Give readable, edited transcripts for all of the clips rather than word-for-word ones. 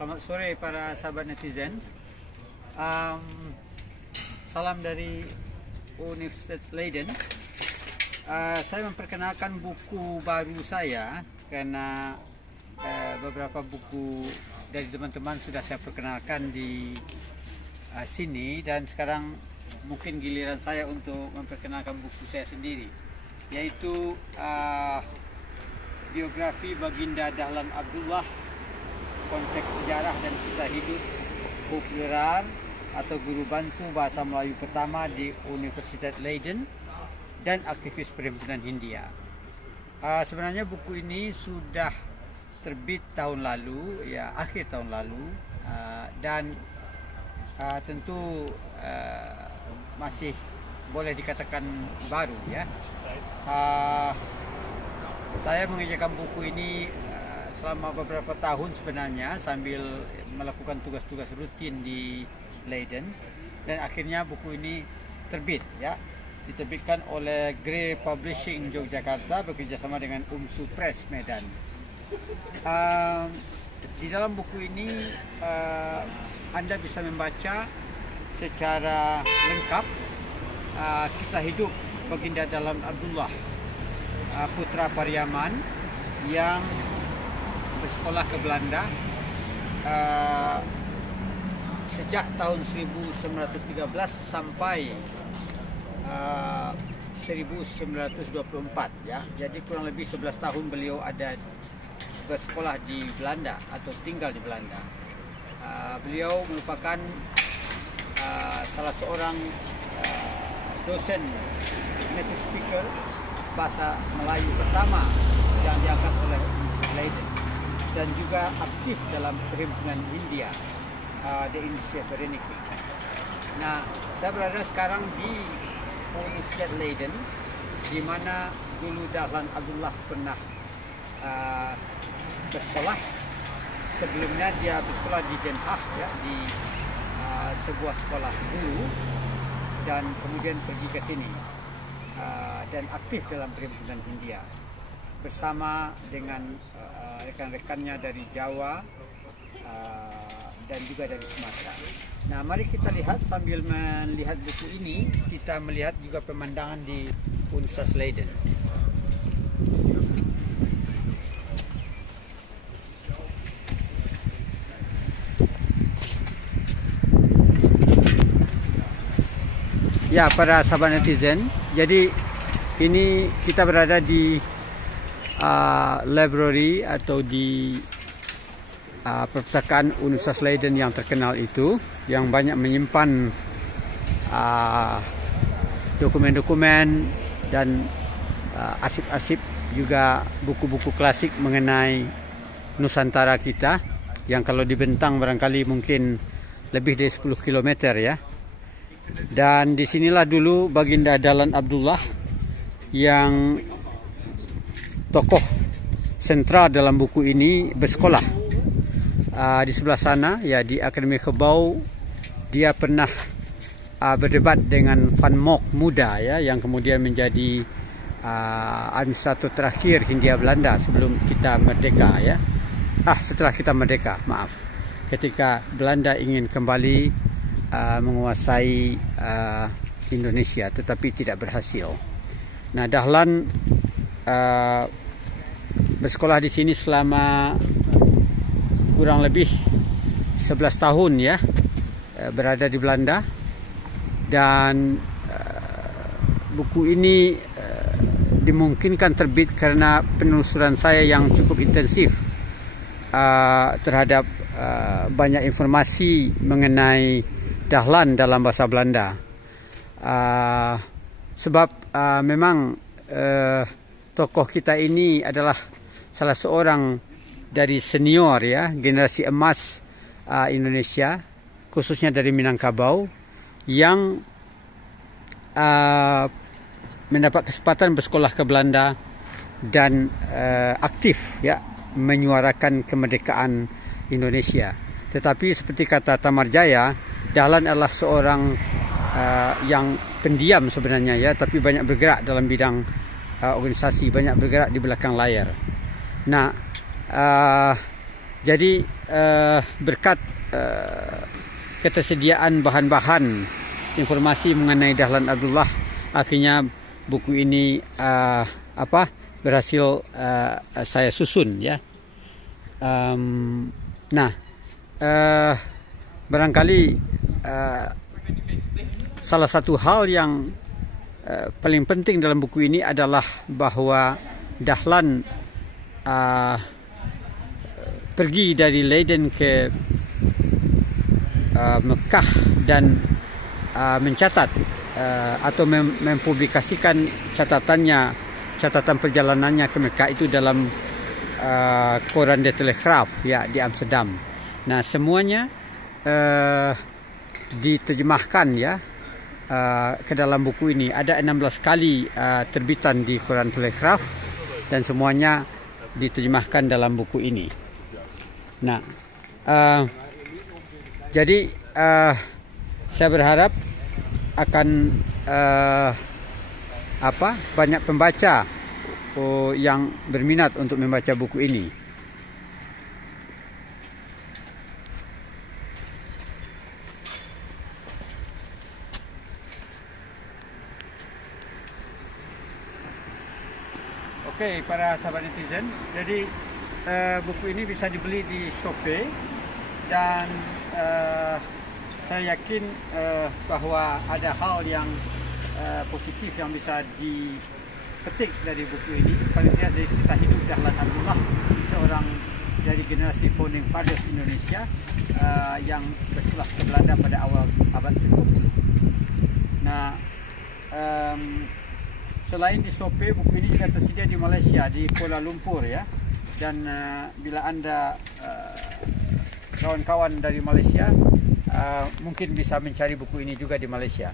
Selamat sore para sahabat netizen. Salam dari Universitas Leiden. Saya memperkenalkan buku baru saya karena beberapa buku dari teman-teman sudah saya perkenalkan di sini, dan sekarang mungkin giliran saya untuk memperkenalkan buku saya sendiri, yaitu biografi Baginda Dahlan Abdullah, konteks sejarah dan kisah hidup populer atau guru bantu bahasa Melayu pertama di Universitas Leiden dan aktivis Perhimpunan Hindia. Sebenarnya buku ini sudah terbit tahun lalu, ya akhir tahun lalu, dan tentu masih boleh dikatakan baru, ya. Saya mengerjakan buku ini selama beberapa tahun sebenarnya sambil melakukan tugas-tugas rutin di Leiden, dan akhirnya buku ini terbit, ya, diterbitkan oleh Grey Publishing Yogyakarta bekerjasama dengan UMSU Press Medan. Di dalam buku ini Anda bisa membaca secara lengkap kisah hidup Baginda Dahlan Abdullah, putra Pariaman yang bersekolah ke Belanda sejak tahun 1913 sampai 1924, ya. Jadi kurang lebih 11 tahun beliau ada bersekolah di Belanda atau tinggal di Belanda. Beliau merupakan salah seorang dosen native speaker bahasa Melayu pertama yang diangkat oleh Universitas Leiden, dan juga aktif dalam Perhimpunan Hindia, The Indonesia Vereniging. Nah, saya berada sekarang di Universitas Leiden, di mana dulu Dahlan Abdullah pernah bersekolah. Sebelumnya dia bersekolah di Den Haag, ya, di sebuah sekolah guru, dan kemudian pergi ke sini dan aktif dalam Perhimpunan Hindia bersama dengan rekan-rekannya dari Jawa dan juga dari Sumatera. Nah, mari kita lihat, sambil melihat buku ini, kita melihat juga pemandangan di Universitas Leiden. Ya, para sahabat netizen, jadi ini kita berada di library atau di perpustakaan Universitas Leiden yang terkenal itu, yang banyak menyimpan dokumen-dokumen dan arsip-arsip, juga buku-buku klasik mengenai Nusantara kita, yang kalau dibentang barangkali mungkin lebih dari 10 km, ya. Dan disinilah dulu Baginda Dahlan Abdullah, yang tokoh sentral dalam buku ini, bersekolah. Di sebelah sana, ya, di Akademi Kebau, dia pernah berdebat dengan Van Mock muda, ya, yang kemudian menjadi administrator terakhir Hindia Belanda sebelum kita merdeka, ya. Setelah kita merdeka, maaf. Ketika Belanda ingin kembali menguasai Indonesia, tetapi tidak berhasil. Nah, Dahlan bersekolah di sini selama kurang lebih 11 tahun, ya, berada di Belanda, dan buku ini dimungkinkan terbit karena penelusuran saya yang cukup intensif terhadap banyak informasi mengenai Dahlan dalam bahasa Belanda. Sebab memang tokoh kita ini adalah salah seorang dari senior, ya, generasi emas Indonesia, khususnya dari Minangkabau, yang mendapat kesempatan bersekolah ke Belanda dan aktif, ya, menyuarakan kemerdekaan Indonesia. Tetapi seperti kata Tamarjaya, Dahlan adalah seorang yang pendiam sebenarnya, ya, tapi banyak bergerak dalam bidang organisasi, banyak bergerak di belakang layar. Nah, jadi berkat ketersediaan bahan-bahan informasi mengenai Dahlan Abdullah, akhirnya buku ini berhasil saya susun ya. Barangkali salah satu hal yang paling penting dalam buku ini adalah bahwa Dahlan pergi dari Leiden ke Mekah dan mencatat atau mempublikasikan catatan perjalanannya ke Mekah itu dalam Koran De Telegraaf ya di Amsterdam. Nah, semuanya diterjemahkan ya ke dalam buku ini. Ada 16 kali terbitan di Koran Telegraaf dan semuanya diterjemahkan dalam buku ini. Nah, jadi saya berharap akan banyak pembaca yang berminat untuk membaca buku ini. Oke, para sahabat netizen, jadi buku ini bisa dibeli di Shopee dan saya yakin bahwa ada hal yang positif yang bisa dipetik dari buku ini, paling tidak dari kisah hidup Dahlan Abdullah, seorang dari generasi founding fathers Indonesia yang bersekolah ke Belanda pada awal abad ke-20. Nah, selain di Shopee, buku ini juga tersedia di Malaysia, di Kuala Lumpur ya. Dan bila Anda kawan-kawan dari Malaysia mungkin bisa mencari buku ini juga di Malaysia.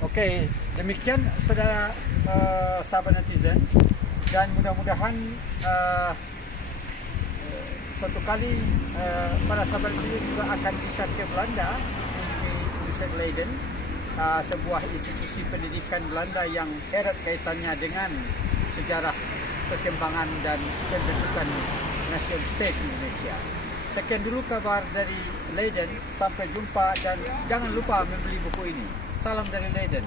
Oke, demikian saudara sahabat netizen, dan mudah-mudahan suatu kali para sahabat netizen juga akan bisa ke Belanda, di Universitas Leiden, sebuah institusi pendidikan Belanda yang erat kaitannya dengan sejarah perkembangan dan pembentukan nation state Indonesia. Sekian dulu kabar dari Leiden, sampai jumpa dan jangan lupa membeli buku ini. Salam dari Leiden.